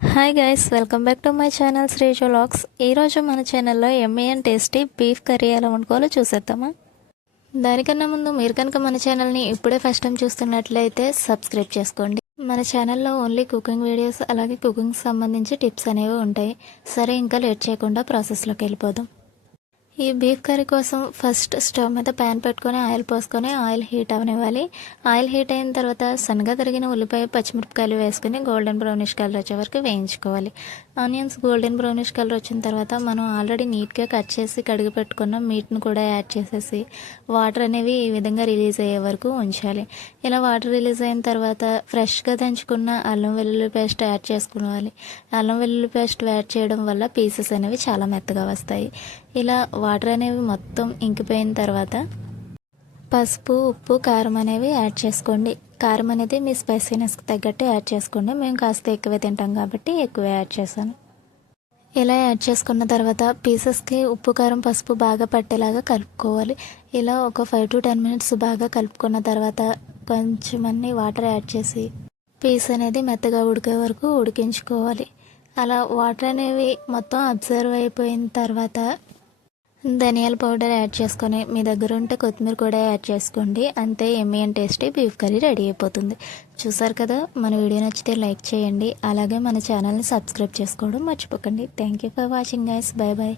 Hi guys, welcome back to my channel Sreeju vlogs. ఈరోజు మన ఛానల్లో yummy and tasty beef curry ఎలా వండుకోవాలో చూసేద్దామా. దానికన్నా ముందు మీరు కనుక మన ఛానల్ని ఇప్పుడే ఫస్ట్ టైం చూస్తున్నట్లయితే సబ్స్క్రైబ్ చేసుకోండి. మన ఛానల్లో ఓన్లీ కుకింగ్ వీడియోస్ అలాగే కుకింగ్ సంబంధించి టిప్స్ అనేవి ఉంటాయి. సరే, ఇంకా లేట్ చేయకుండా ప్రాసెస్లోకి వెళ్ళిపోదాం. ఈ బీఫ్ కర్రీ కోసం ఫస్ట్ స్టవ్ మీద ప్యాన్ పెట్టుకొని ఆయిల్ పోసుకొని ఆయిల్ హీట్ అవనివ్వాలి. ఆయిల్ హీట్ అయిన తర్వాత సన్నగా తరిగిన ఉల్లిపాయ పచ్చిమిరపకాయలు వేసుకుని గోల్డెన్ బ్రౌనిష్ కలర్ వచ్చే వరకు వేయించుకోవాలి. ఆనియన్స్ గోల్డెన్ బ్రౌనిష్ కలర్ వచ్చిన తర్వాత మనం ఆల్రెడీ నీట్గా కట్ చేసి కడిగి పెట్టుకున్న మీట్ను కూడా యాడ్ చేసేసి వాటర్ అనేవి ఈ విధంగా రిలీజ్ అయ్యే వరకు ఉంచాలి. ఇలా వాటర్ రిలీజ్ అయిన తర్వాత ఫ్రెష్గా దంచుకున్న అల్లం వెల్లుల్లి పేస్ట్ యాడ్ చేసుకోవాలి. అల్లం వెల్లుల్లి పేస్ట్ యాడ్ చేయడం వల్ల పీసెస్ అనేవి చాలా మెత్తగా వస్తాయి. ఇలా వాటర్ అనేవి మొత్తం ఇంకిపోయిన తర్వాత పసుపు, ఉప్పు, కారం అనేవి యాడ్ చేసుకోండి. కారం అనేది మీ స్పైసీనెస్కి తగ్గట్టు యాడ్ చేసుకోండి. మేము కాస్త ఎక్కువే తింటాం కాబట్టి ఎక్కువే యాడ్ చేశాను. ఇలా యాడ్ చేసుకున్న తర్వాత పీసెస్కి ఉప్పు, కారం, పసుపు బాగా పట్టేలాగా కలుపుకోవాలి. ఇలా ఒక 5 to 10 minutes బాగా కలుపుకున్న తర్వాత కొంచెం అన్ని వాటర్ యాడ్ చేసి పీస్ అనేది మెత్తగా ఉడికే వరకు ఉడికించుకోవాలి. అలా వాటర్ అనేవి మొత్తం అబ్జర్వ్ అయిపోయిన తర్వాత ధనియాల పౌడర్ యాడ్ చేసుకొని మీ దగ్గర ఉంటే కొత్తిమీర కూడా యాడ్ చేసుకోండి. అంతే, యమ్మీ and tasty beef curry ready అయిపోతుంది. చూసారు కదా, మన వీడియో నచ్చితే లైక్ చేయండి. అలాగే మన ఛానల్ని సబ్స్క్రైబ్ చేసుకోవడం మర్చిపోకండి. Thank you for watching guys. Bye bye.